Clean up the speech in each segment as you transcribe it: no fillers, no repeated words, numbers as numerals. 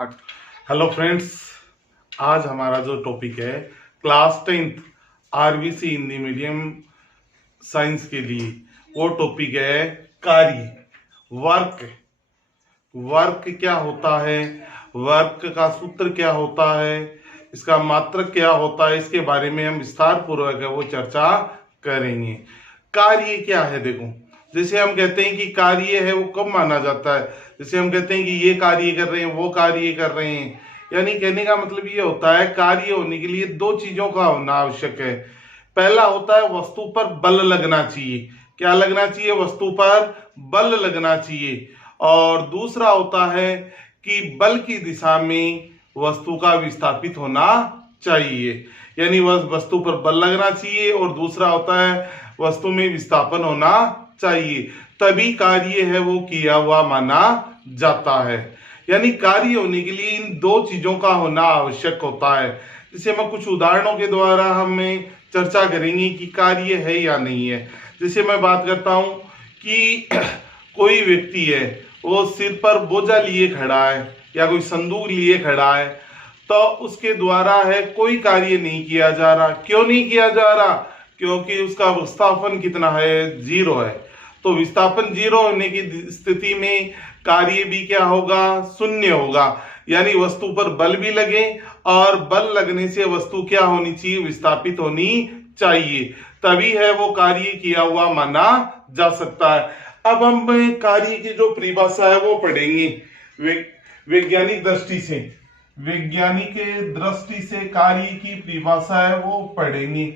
Hello friends, आज हमारा जो टॉपिक है class 10th RBC Hindi medium science के लिए, वो टॉपिक है कार्य। वर्क। वर्क क्या होता है, वर्क का सूत्र क्या होता है, इसका मात्रक क्या होता है, इसके बारे में हम विस्तार पूर्वक वो चर्चा करेंगे। कार्य क्या है, देखो, जैसे हम कहते हैं कि कार्य है वो कब माना जाता है, जैसे हम कहते हैं कि ये कार्य कर रहे हैं, वो कार्य कर रहे हैं, यानी कहने का मतलब ये होता है कार्य होने के लिए दो चीजों का होना आवश्यक है। पहला होता है वस्तु पर बल लगना चाहिए। क्या लगना चाहिए? वस्तु पर बल लगना चाहिए। और दूसरा होता है कि बल की दिशा में वस्तु का विस्थापित होना चाहिए, यानी वस्तु पर बल लगना चाहिए और दूसरा होता है वस्तु में विस्थापन होना चाहिए, तभी कार्य है वो किया हुआ माना जाता है। यानी कार्य होने के लिए इन दो चीजों का होना आवश्यक होता है, जिसे मैं कुछ उदाहरणों के द्वारा हमें चर्चा करेंगे कि कार्य है या नहीं है। जैसे मैं बात करता हूं कि कोई व्यक्ति है, वो सिर पर बोझा लिए खड़ा है या कोई संदूक लिए खड़ा है, तो उसके द्वारा है कोई कार्य नहीं किया जा रहा। क्यों नहीं किया जा रहा? क्योंकि उसका विस्थापन कितना है? 0 है। तो विस्थापन 0 होने की स्थिति में कार्य भी क्या होगा? 0 होगा। यानी वस्तु पर बल भी लगे और बल लगने से वस्तु क्या होनी चाहिए? विस्थापित होनी चाहिए, तभी है वो कार्य किया हुआ माना जा सकता है। अब हम कार्य की जो परिभाषा है वो पढ़ेंगे वैज्ञानिक दृष्टि से। वैज्ञानिक दृष्टि से कार्य की परिभाषा है वो पढ़ेंगे।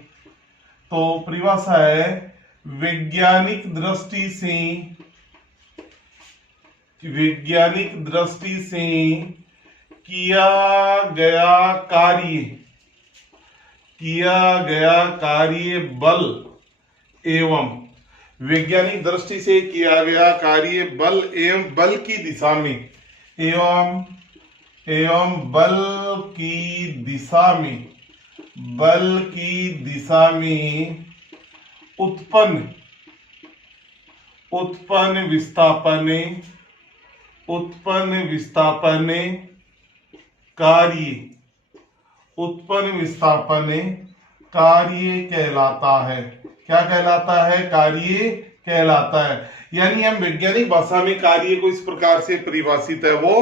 तो परिभाषा है वैज्ञानिक दृष्टि से किया गया कार्य बल एवं वैज्ञानिक दृष्टि से किया गया कार्य बल एवं बल की दिशा में बल की दिशा में उत्पन्न विस्थापन कार्य कहलाता है। क्या कहलाता है? कार्य कहलाता है। यानी हम वैज्ञानिक भाषा में कार्य को इस प्रकार से परिभाषित है वो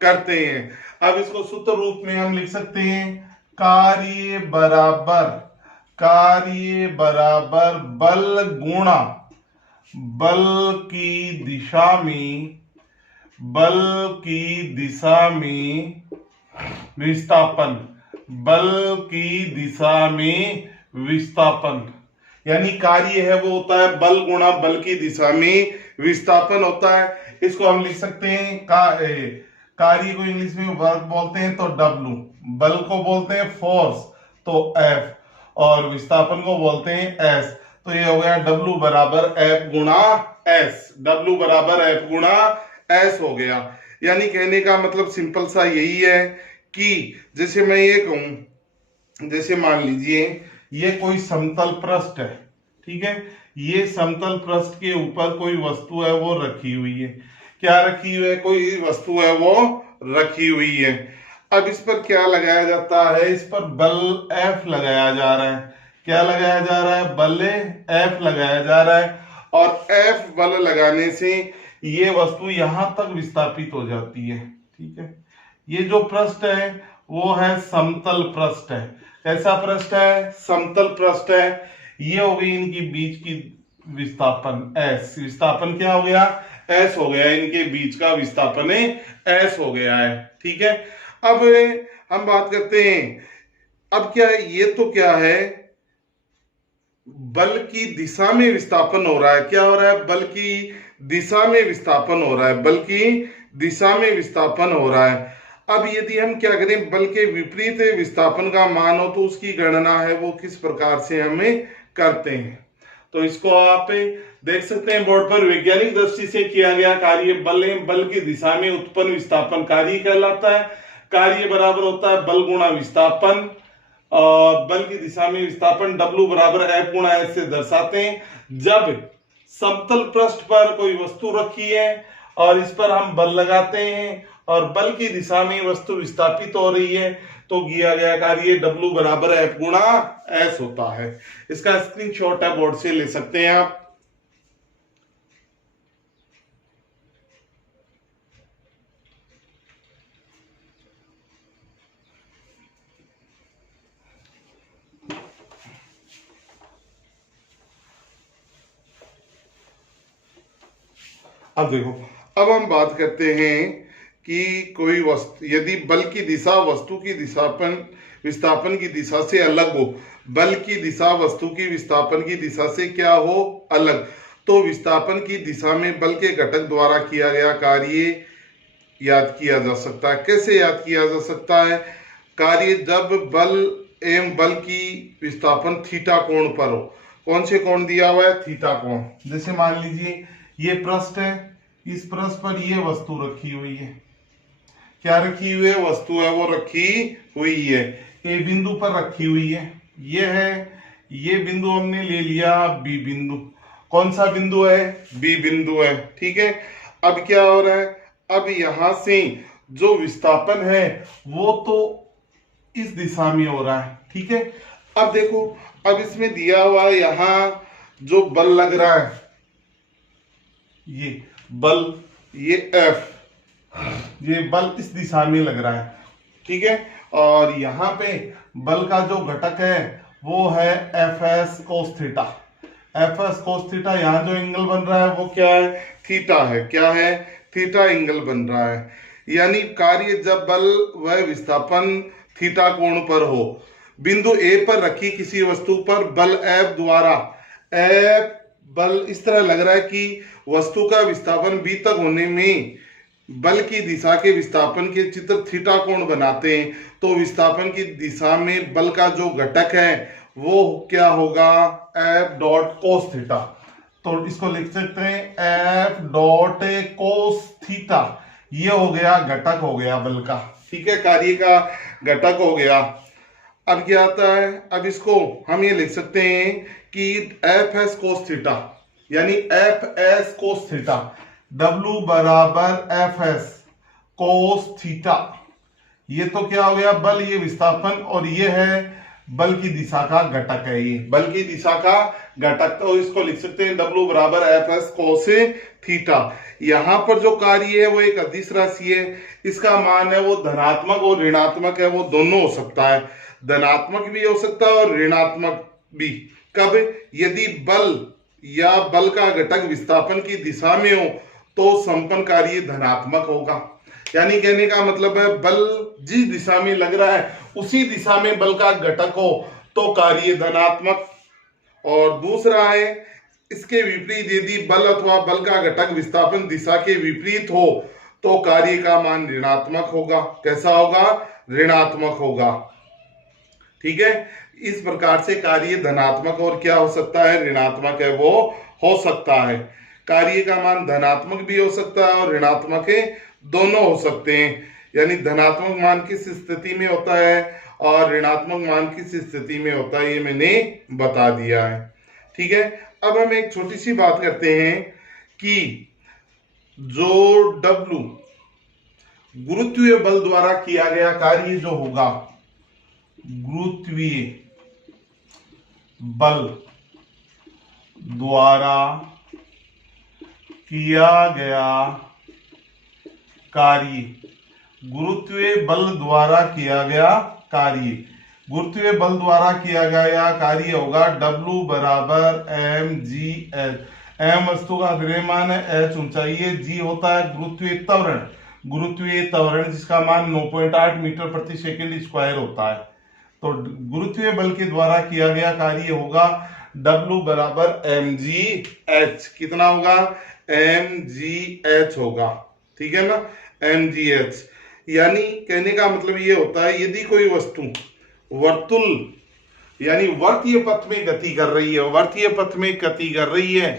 करते हैं। अब इसको सूत्र रूप में हम लिख सकते हैं, कार्य बराबर बल गुणा बल की दिशा में विस्थापन। यानी कार्य है वो होता है बल गुणा बल की दिशा में विस्थापन होता है। इसको हम लिख सकते हैं, कार्य को इंग्लिश में वर्क बोलते हैं तो W, बल को बोलते हैं फोर्स तो F, और विस्थापन को बोलते हैं S। तो ये हो गया W बराबर F गुणा S हो गया। यानी कहने का मतलब सिंपल सा यही है कि जैसे मैं ये कहूं, जैसे मान लीजिए ये कोई समतल पृष्ठ है, ठीक है, ये समतल पृष्ठ के ऊपर कोई वस्तु है वो रखी हुई है। क्या रखी हुई है? कोई वस्तु है वो रखी हुई है। अब इस पर क्या लगाया जाता है? इस पर बल F लगाया जा रहा है। क्या लगाया जा रहा है? बल F लगाया जा रहा है, और F बल लगाने से ये वस्तु यहां तक विस्थापित हो जाती है, ठीक है। ये जो पृष्ठ है वो है समतल पृष्ठ है। कैसा पृष्ठ है? समतल पृष्ठ है। ये हो गई इनकी बीच की विस्थापन S। विस्थापन क्या हो गया? S हो गया। इनके बीच का विस्थापन S हो गया है, ठीक है। अब हम बात करते हैं, अब क्या है? ये तो क्या है? बल की दिशा में विस्थापन हो रहा है। क्या हो रहा है? बल की दिशा में विस्थापन हो रहा है। बल की दिशा में विस्थापन हो रहा है। अब यदि हम क्या करें, बल के विपरीत विस्थापन का मान हो तो उसकी गणना है वो किस प्रकार से हमें करते हैं। तो इसको आप देख सकते हैं बोर्ड पर, वैज्ञानिक दृष्टि से किया गया कार्य बल की दिशा में उत्पन्न विस्थापन कार्य कहलाता है। कार्य बराबर होता है बल गुणा विस्थापन, और बल की दिशा में विस्थापन W बराबर F गुणा S से दर्शाते हैं। जब समतल पृष्ठ पर कोई वस्तु रखी है और इस पर हम बल लगाते हैं और बल की दिशा में वस्तु विस्थापित हो रही है, तो किया गया कार्य W बराबर F गुणा S होता है। इसका स्क्रीनशॉट है, बोर्ड से ले सकते हैं आप। अब देखो, अब हम बात करते हैं कि कोई वस्तु यदि बल की दिशा वस्तु की विस्थापन की दिशा से अलग हो, बल की दिशा वस्तु की विस्थापन की दिशा से क्या हो, अलग, तो विस्थापन की दिशा में बल के घटक द्वारा किया गया कार्य याद किया जा सकता है। कैसे याद किया जा सकता है? कार्य जब बल एवं बल की विस्थापन थीटा कोण पर हो। कौन से कोण दिया हुआ है? थीटा कोण। जैसे मान लीजिए ये पृष्ठ है, इस पृष्ठ पर ये वस्तु रखी हुई है। क्या रखी हुई है? वस्तु है वो रखी हुई है, ए बिंदु पर रखी हुई है। ये है, ये बिंदु हमने ले लिया बी बिंदु। कौन सा बिंदु है? बी बिंदु है। ठीक है, अब क्या हो रहा है? अब यहां से जो विस्थापन है वो तो इस दिशा में हो रहा है। ठीक है, अब देखो, अब इसमें दिया हुआ यहां जो बल लग रहा है, ये बल, ये F, ये बल इस दिशा में लग रहा है। ठीक है, और यहाँ पे बल का जो घटक है वो है Fs cos theta. Fs cos theta, यहाँ जो एंगल बन रहा है वो क्या है? थीटा है। क्या है? थीटा एंगल बन रहा है। यानी कार्य जब बल व विस्थापन थीटा कोण पर हो, बिंदु A पर रखी किसी वस्तु पर बल F द्वारा, F बल इस तरह लग रहा है कि वस्तु का विस्थापन B तक होने में बल की दिशा के विस्थापन के चित्र थीटा कोण बनाते हैं, तो विस्थापन की दिशा में बल का जो घटक है वो क्या होगा? F dot cos theta. तो इसको लिख सकते हैं F डॉट कोस थीटा। ये हो गया घटक, हो गया बल का। ठीक है, कार्य का घटक हो गया। अब क्या आता है? अब इसको हम ये लिख सकते हैं कि Fs cos थीटा, यानी Fs cos थीटा, W बराबर Fs cos थीटा। ये तो क्या हो गया? बल, ये विस्थापन, और ये है बल की दिशा का घटक है। ये बल की दिशा का घटक, तो इसको लिख सकते हैं W बराबर Fs cos थीटा। यहाँ पर जो कार्य है वो एक अदिश राशि है, इसका मान है वो धनात्मक और ऋणात्मक है, वो दोनों हो सकता है। धनात्मक भी हो सकता है और ऋणात्मक भी। कब? यदि बल या बल का घटक विस्थापन की दिशा में हो तो संपन्न कार्य धनात्मक होगा। यानी कहने का मतलब है बल जिस दिशा में लग रहा है उसी दिशा में बल का घटक हो तो कार्य धनात्मक। और दूसरा है इसके विपरीत, यदि बल अथवा बल का घटक विस्थापन दिशा के विपरीत हो तो कार्य का मान ऋणात्मक होगा। कैसा होगा? ऋणात्मक होगा। ठीक है, इस प्रकार से कार्य धनात्मक और क्या हो सकता है? ऋणात्मक है वो हो सकता है। कार्य का मान धनात्मक भी हो सकता है और ऋणात्मक है, दोनों हो सकते हैं। यानी धनात्मक मान किस स्थिति में होता है और ऋणात्मक मान किस स्थिति में होता है, ये मैंने बता दिया है। ठीक है, अब हम एक छोटी सी बात करते हैं कि जो W गुरुत्वीय बल द्वारा किया गया कार्य जो होगा, गुरुत्वीय बल द्वारा किया गया कार्य, गुरुत्वीय बल द्वारा किया गया कार्य, गुरुत्वीय बल द्वारा किया गया कार्य होगा W बराबर mgh। m वस्तु का द्रव्यमान है, h ऊंचाई है, g होता है गुरुत्वीय त्वरण, गुरुत्वीय त्वरण जिसका मान 9.8 मीटर प्रति सेकंड स्क्वायर होता है। तो गुरुत्वीय बल के द्वारा किया गया कार्य होगा W बराबर mgh। कितना होगा? mgh होगा। ठीक है ना, mgh। यानी कहने का मतलब ये होता है यदि कोई वस्तु वर्तुल यानी वर्तीय पथ में गति कर रही है, वर्तीय पथ में गति कर रही है,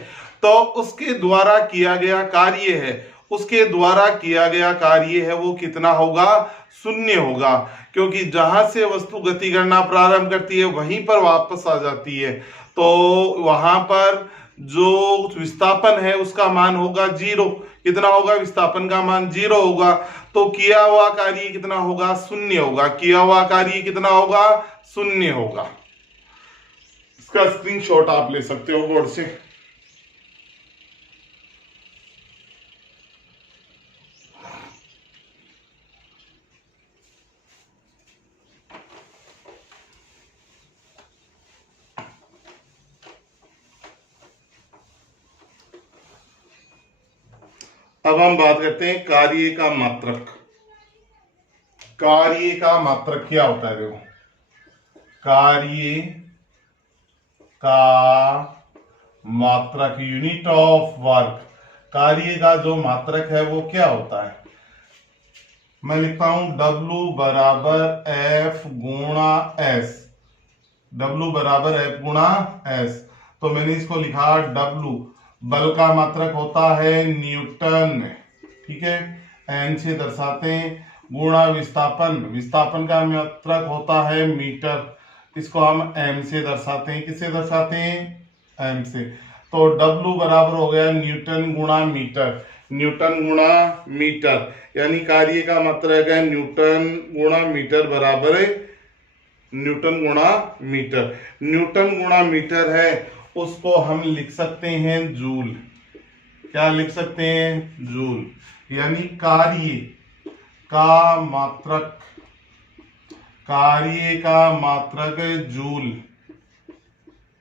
तो उसके द्वारा किया गया कार्य है, उसके द्वारा किया गया कार्य है वो कितना होगा? शून्य होगा, क्योंकि जहां से वस्तु गति करना प्रारंभ करती है वहीं पर वापस आ जाती है। तो वहां पर जो विस्थापन है उसका मान होगा 0। कितना होगा? विस्थापन का मान 0 होगा। तो किया हुआ कार्य कितना होगा? 0 होगा। किया हुआ कार्य कितना होगा? 0 होगा। इसका स्क्रीनशॉट आप ले सकते हो बोर्ड से। अब हम बात करते हैं कार्य का मात्रक। कार्य का मात्रक क्या होता है? देखो, कार्य का मात्रक, यूनिट ऑफ वर्क, कार्य का जो मात्रक है वो क्या होता है? मैं लिखता हूं W बराबर F गुणा S। W बराबर F गुणा S। तो मैंने इसको लिखा W, बल का मात्रक होता है न्यूटन, ठीक है, N से दर्शाते हैं, गुणा विस्थापन, विस्थापन का मात्रक होता है मीटर, इसको हम M से दर्शाते हैं। किससे दर्शाते हैं? M से। तो W बराबर हो गया न्यूटन गुणा मीटर, न्यूटन गुणा मीटर, यानी कार्य का मात्रक है न्यूटन गुणा मीटर बराबर है न्यूटन गुणा मीटर। न्यूटन गुणा मीटर है, उसको हम लिख सकते हैं जूल। क्या लिख सकते हैं? जूल। यानी कार्य का मात्रक, कार्य का मात्रक जूल,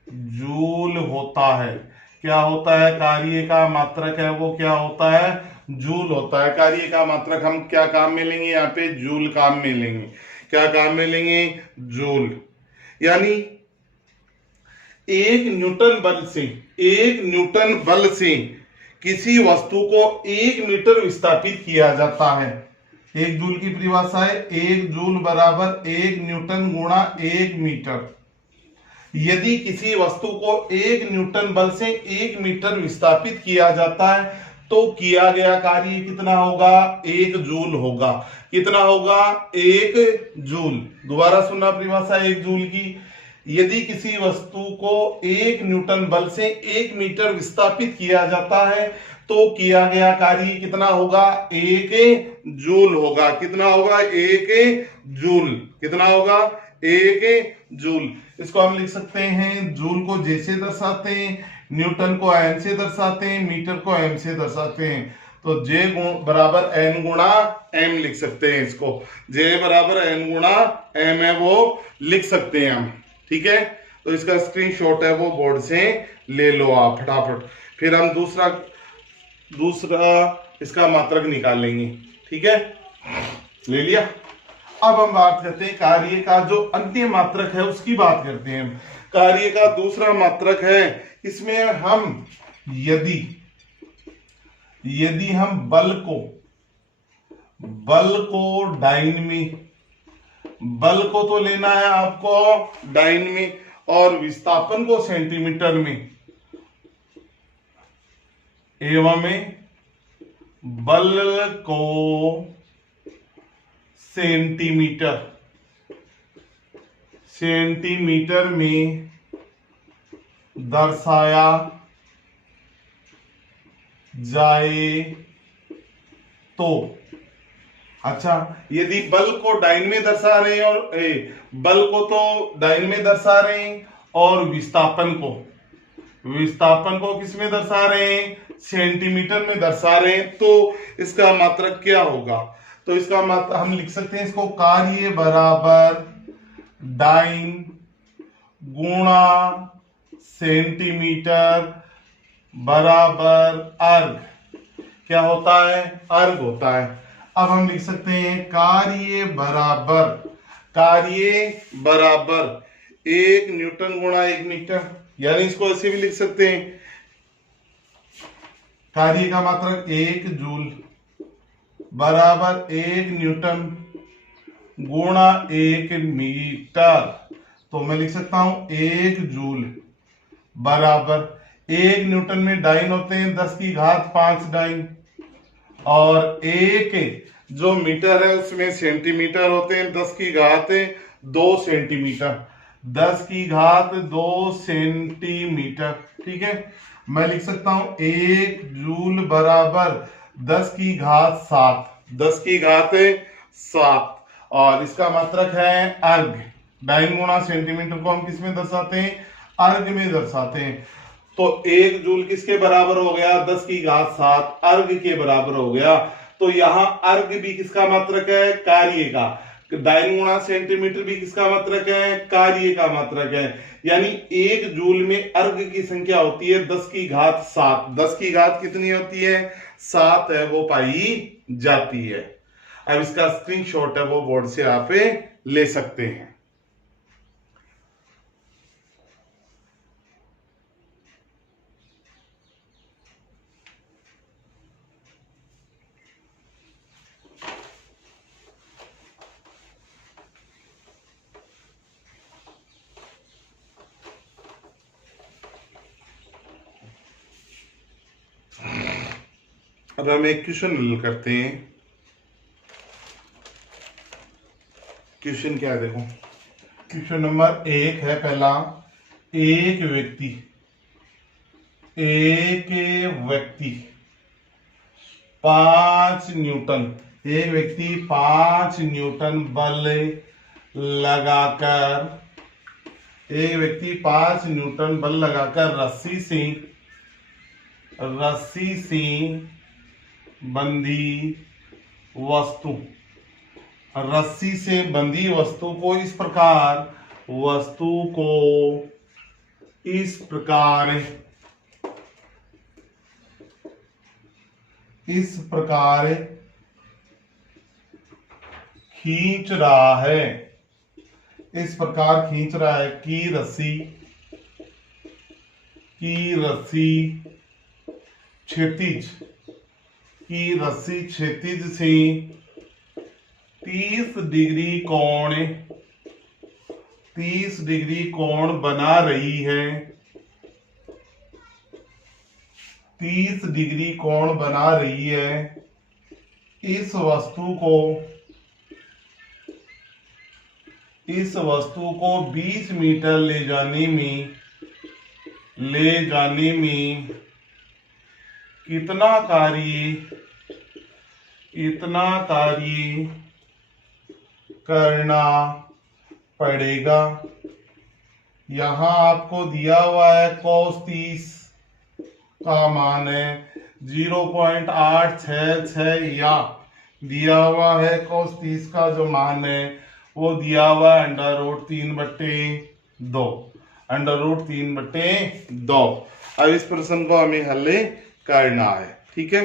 जूल होता है। क्या होता है? कार्य का मात्रक है वो क्या होता है? जूल होता है। कार्य का मात्रक हम क्या काम में लेंगे? यहाँ पे जूल काम में लेंगे। क्या काम में लेंगे? जूल। यानी एक न्यूटन बल से, एक न्यूटन बल से किसी वस्तु को 1 मीटर विस्थापित किया जाता है। एक जूल की परिभाषा है, एक जूल बराबर 1 न्यूटन गुणा 1 मीटर। यदि किसी वस्तु को 1 न्यूटन बल से 1 मीटर विस्थापित किया जाता है तो किया गया कार्य कितना होगा? 1 जूल होगा। कितना होगा? 1 जूल। दोबारा सुनना परिभाषा 1 जूल की। यदि किसी वस्तु को 1 न्यूटन बल से 1 मीटर विस्थापित किया जाता है तो किया गया कार्य कितना होगा? 1 जूल होगा। कितना होगा? 1 जूल। कितना होगा? 1 जूल। इसको हम लिख सकते हैं, जूल को जैसे दर्शाते हैं, न्यूटन को N से दर्शाते हैं, मीटर को M से दर्शाते हैं। तो J बराबर N गुणा M लिख सकते हैं। इसको J बराबर N गुणा M है वो लिख सकते हैं हम, ठीक है। तो इसका स्क्रीनशॉट है वो बोर्ड से ले लो आप फटाफट। फिर हम दूसरा इसका मात्रक निकालेंगे, ठीक है। ले लिया। अब हम बात करते हैं कार्य का जो अन्य मात्रक है उसकी बात करते हैं। कार्य का दूसरा मात्रक है, इसमें हम यदि हम बल को डाइन में, बल को तो लेना है आपको डाइन में, और विस्थापन को सेंटीमीटर में, एवं बल को सेंटीमीटर में दर्शाया जाए तो, अच्छा, यदि बल को डाइन में दर्शा रहे हैं और बल को तो डाइन में दर्शा रहे हैं और विस्थापन को किस में दर्शा रहे हैं? सेंटीमीटर में दर्शा रहे हैं, तो इसका मात्रक क्या होगा? तो इसका मात्रक हम लिख सकते हैं, इसको कार्य बराबर डाइन गुणा सेंटीमीटर बराबर अर्ग। क्या होता है? अर्ग होता है। अब हम लिख सकते हैं कार्य बराबर 1 न्यूटन गुणा 1 मीटर, यानी इसको ऐसे भी लिख सकते हैं, कार्य का मात्रक 1 जूल बराबर 1 न्यूटन गुणा 1 मीटर। तो मैं लिख सकता हूं 1 जूल बराबर 1 न्यूटन में डाइन होते हैं 10 की घात 5 डाइन, और 1 जो मीटर है उसमें सेंटीमीटर होते हैं 10 की घात 2 सेंटीमीटर, 10 की घात 2 सेंटीमीटर, ठीक है। मैं लिख सकता हूं 1 जूल बराबर 10 की घात 7, 10 की घात 7। और इसका मात्रक है अर्ग। डाइन गुणा सेंटीमीटर को हम किस में दर्शाते हैं? अर्ग में दर्शाते हैं। तो 1 जूल किसके बराबर हो गया? 10 की घात 7 अर्ग के बराबर हो गया। तो यहां अर्ग भी किसका मात्रक है? कार्य का। डाइन गुणा सेंटीमीटर भी किसका मात्रक है? कार्य का मात्रक है। यानी 1 जूल में अर्ग की संख्या होती है 10 की घात 7। 10 की घात कितनी होती है? 7 है, वो पाई जाती है। अब इसका स्क्रीनशॉट है वो बोर्ड से आप ले सकते हैं। अब हम एक क्वेश्चन हल करते हैं। क्वेश्चन क्या है देखो। क्वेश्चन नंबर 1 है पहला। एक व्यक्ति 5 न्यूटन, एक व्यक्ति 5 न्यूटन बल लगाकर, एक व्यक्ति 5 न्यूटन बल लगाकर रस्सी से बंधी वस्तु, रस्सी से बंधी वस्तु को इस प्रकार खींच रहा है, इस प्रकार खींच रहा है कि रस्सी क्षैतिज से 30 डिग्री कोण बना रही है, 30 डिग्री कोण बना रही है। इस वस्तु को 20 मीटर ले जाने में कितना कार्य करना पड़ेगा। यहां आपको दिया हुआ है cos 30 का मान है 0.866, या दिया हुआ है cos 30 का जो मान है वो दिया हुआ है √3/2, √3/2। अब इस प्रश्न को हमें हल करना है, ठीक है।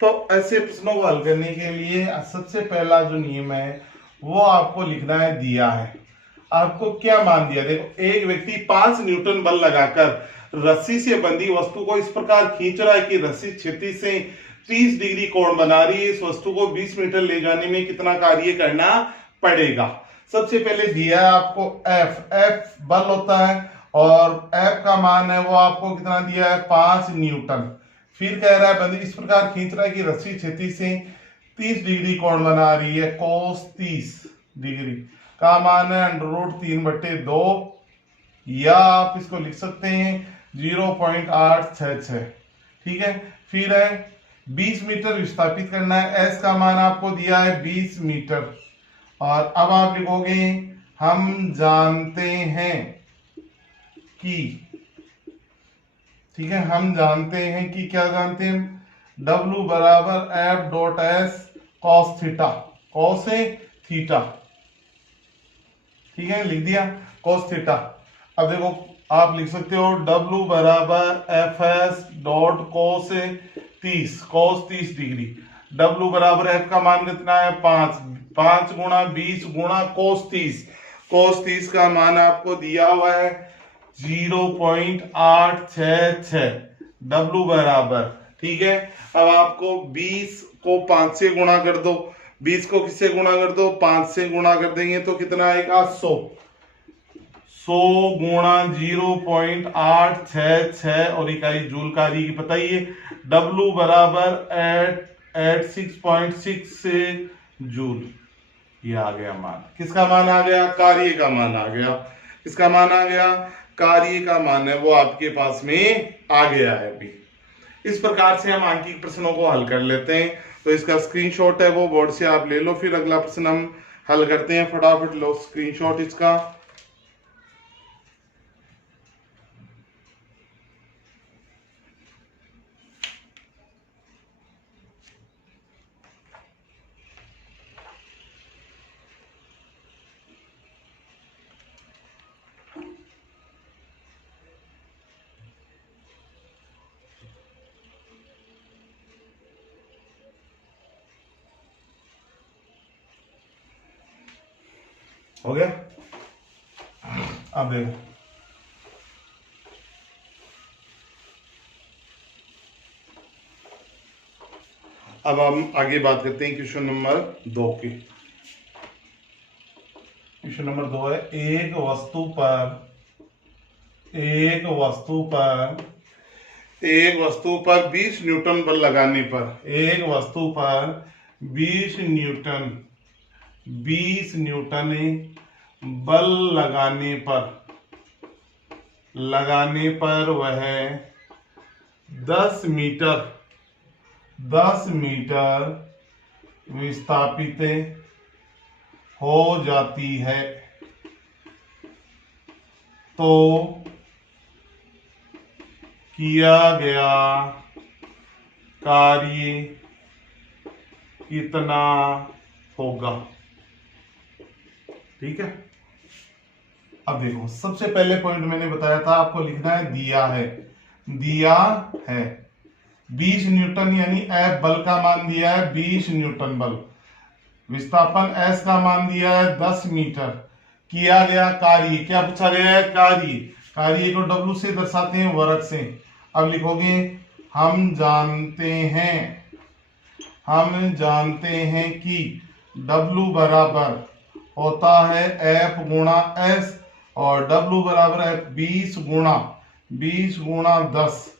तो ऐसे प्रश्नों को हल करने के लिए सबसे पहला जो नियम है वो आपको लिखना है। दिया है आपको क्या मान दिया, देखो एक व्यक्ति 5 न्यूटन बल लगाकर रस्सी से बंधी वस्तु को इस प्रकार खींच रहा है कि रस्सी क्षैतिज से 30 डिग्री कोण बना रही है। इस वस्तु को 20 मीटर ले जाने में कितना कार्य करना पड़ेगा। सबसे पहले दिया है आपको F बल होता है और F का मान है वो आपको कितना दिया है 5 न्यूटन। फिर कह रहा है बंदी इस प्रकार खींच रहा है कि रस्सी क्षैतिज से 30 डिग्री कोण बना रही है, cos 30 डिग्री का मान है √3/2, या आप इसको लिख सकते हैं 0.866, ठीक है। फिर है 20 मीटर विस्थापित करना है, S का मान आपको दिया है 20 मीटर। और अब आप लिखोगे हम जानते हैं कि, ठीक है, हम जानते हैं कि क्या जानते हैं, W बराबर F.S cos theta, cos theta, ठीक है, लिख दिया cos थीटा। अब देखो आप लिख सकते हो W बराबर Fs.cos 30 डिग्री। W बराबर F का मान कितना है 5 गुणा 20 गुणा cos 30 का मान आपको दिया हुआ है 0.866 W बराबर, ठीक है। अब आपको 20 को 5 से गुणा कर दो, 20 को किससे गुणा कर दो, 5 से गुणा कर देंगे तो कितना आएगा 100 गुणा 0.866 और इकाई जूल कार्य की बताइए। W बराबर 86.6 जूल, ये आ गया मान। किसका मान आ गया, कार्य का मान आ गया। किसका मान आ गया, कार्य का मान है वो आपके पास में आ गया है अभी। इस प्रकार से हम आंकिक प्रश्नों को हल कर लेते हैं। तो इसका स्क्रीनशॉट है वो बोर्ड से आप ले लो, फिर अगला प्रश्न हम हल करते हैं। फटाफट लो स्क्रीनशॉट इसका। हो गया? अब देखो, अब हम आगे बात करते हैं क्वेश्चन नंबर 2 की। क्वेश्चन नंबर 2 है, एक वस्तु पर 20 न्यूटन बल लगाने पर, एक वस्तु पर 20 न्यूटन बल लगाने पर वह 10 मीटर विस्थापित हो जाती है, तो किया गया कार्य कितना होगा? ठीक है। अब देखो, सबसे पहले पॉइंट मैंने बताया था आपको लिखना है, दिया है 20 न्यूटन, यानी F बल का मान दिया है 20 न्यूटन बल, विस्थापन S का मान दिया है 10 मीटर, किया गया कार्य, क्या पूछा गया है? कार्य को W से दर्शाते हैं, वर्ग से। अब लिखोगे, हम जानते हैं कि W बराबर होता है F गुणा S, और W बराबर है 20 गुणा 10,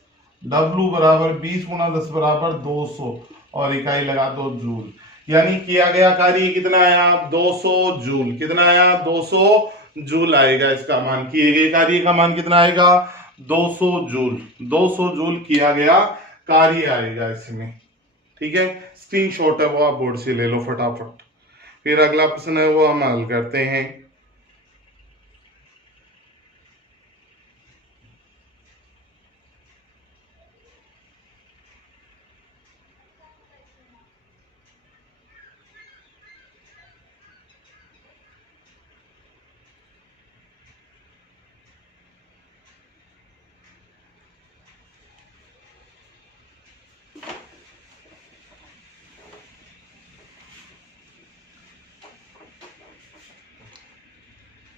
W बराबर 20 गुणा 10 बराबर 200, और इकाई लगा दो जूल। यानी किया गया कार्य कितना आया? 200 जूल। कितना आया? 200 जूल आएगा इसका मान। किए गए कार्य का मान कितना आएगा? 200 जूल। 200 जूल किया गया कार्य आएगा इसमें। ठीक है, स्क्रीनशॉट है वो आप बोर्ड से ले लो फटाफट। फिर अगला प्रश्न है वो हम हल करते हैं।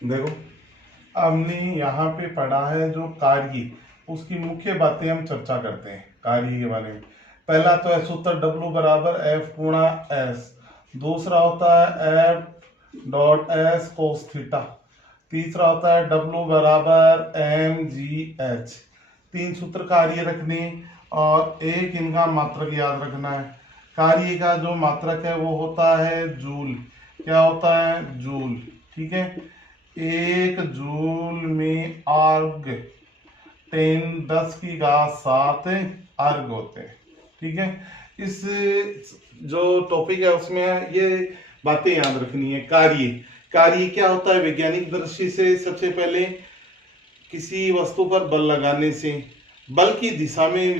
देखो, हमने यहाँ पे पढ़ा है जो कार्य, उसकी मुख्य बातें हम चर्चा करते हैं कार्य के बारे में। पहला तो है सूत्र W बराबर F गुणा S, दूसरा होता है F dot S cos theta, तीसरा होता है W बराबर mgh। 3 सूत्र कार्य रखने और एक इनका मात्रक याद रखना है। कार्य का जो मात्रक है वो होता है जूल। क्या होता है? जूल। ठीक है, 1 जूल में अर्ग 10⁻7 अर्ग होते हैं। ठीक है, इस जो टॉपिक है उसमें ये बातें याद रखनी है। कार्य क्या होता है वैज्ञानिक दृष्टि से? सबसे पहले किसी वस्तु पर बल लगाने से बल की दिशा में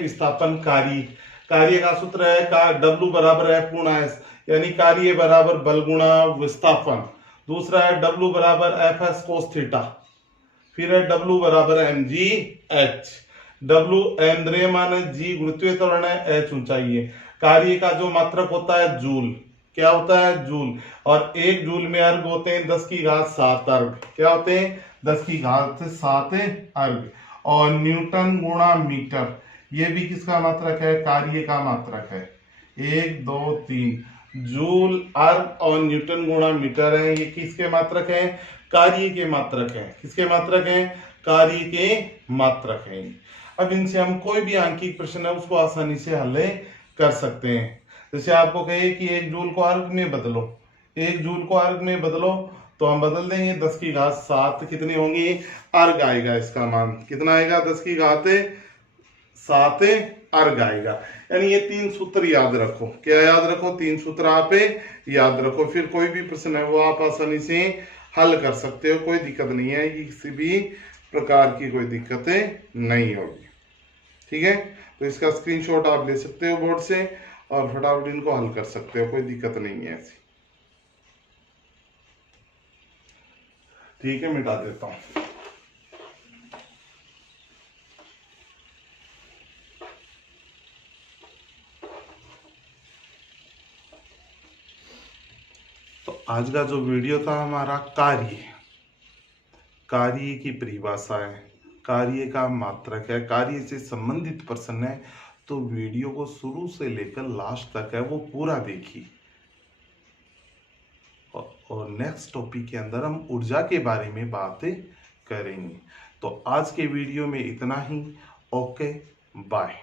विस्थापन कार्य का सूत्र है W बराबर F गुणा S, यानी कार्य बराबर बल गुणा विस्थापन। दूसरा है W बराबर FS कोस थीटा। फिर है W बराबर mgh। W द्रव्यमान है, G गुरुत्वीय त्वरण है, H ऊंचाई है। कार्य का जो मात्रक होता है जूल। क्या होता है? जूल। और 1 जूल में अर्ग होते हैं 10⁻7 अर्ग। क्या होते हैं? 10⁻7 अर्ग। और न्यूटन गुणा मीटर, ये भी किसका मात्रक है? कार्य का मात्रक है। 1 2 3 जूल, अर्ग और न्यूटन गुणा मीटर है, ये किसके मात्रक है? कार्य के मात्रक है। किसके मात्रक है? कार्य के मात्रक है। अब इनसे हम कोई भी आंकिक प्रश्न है उसको आसानी से हल कर सकते हैं। जैसे आपको कहे कि 1 जूल को अर्ग में बदलो, 1 जूल को अर्ग में बदलो, तो हम बदल देंगे 10 की घात 7 कितनी होंगी, अर्ग आएगा, इसका मान कितना आएगा, 10 की घात 7 अर्ग आएगा। यानी ये 3 सूत्र याद रखो। क्या याद रखो, 3 सूत्र आप याद रखो, फिर कोई भी प्रश्न है वो आप आसानी से हल कर सकते हो, कोई दिक्कत नहीं है, किसी भी प्रकार की कोई दिक्कतें नहीं होगी। ठीक है, तो इसका स्क्रीनशॉट आप ले सकते हो बोर्ड से और फटाफट इनको हल कर सकते हो, कोई दिक्कत नहीं है ऐसी। ठीक है, मिटा देता हूं। तो आज का जो वीडियो था हमारा कार्य की परिभाषा है, कार्य का मात्रक है, कार्य से संबंधित प्रश्न है, तो वीडियो को शुरू से लेकर लास्ट तक है वो पूरा देखिए। और नेक्स्ट टॉपिक के अंदर हम ऊर्जा के बारे में बातें करेंगे। तो आज के वीडियो में इतना ही। Okay, bye.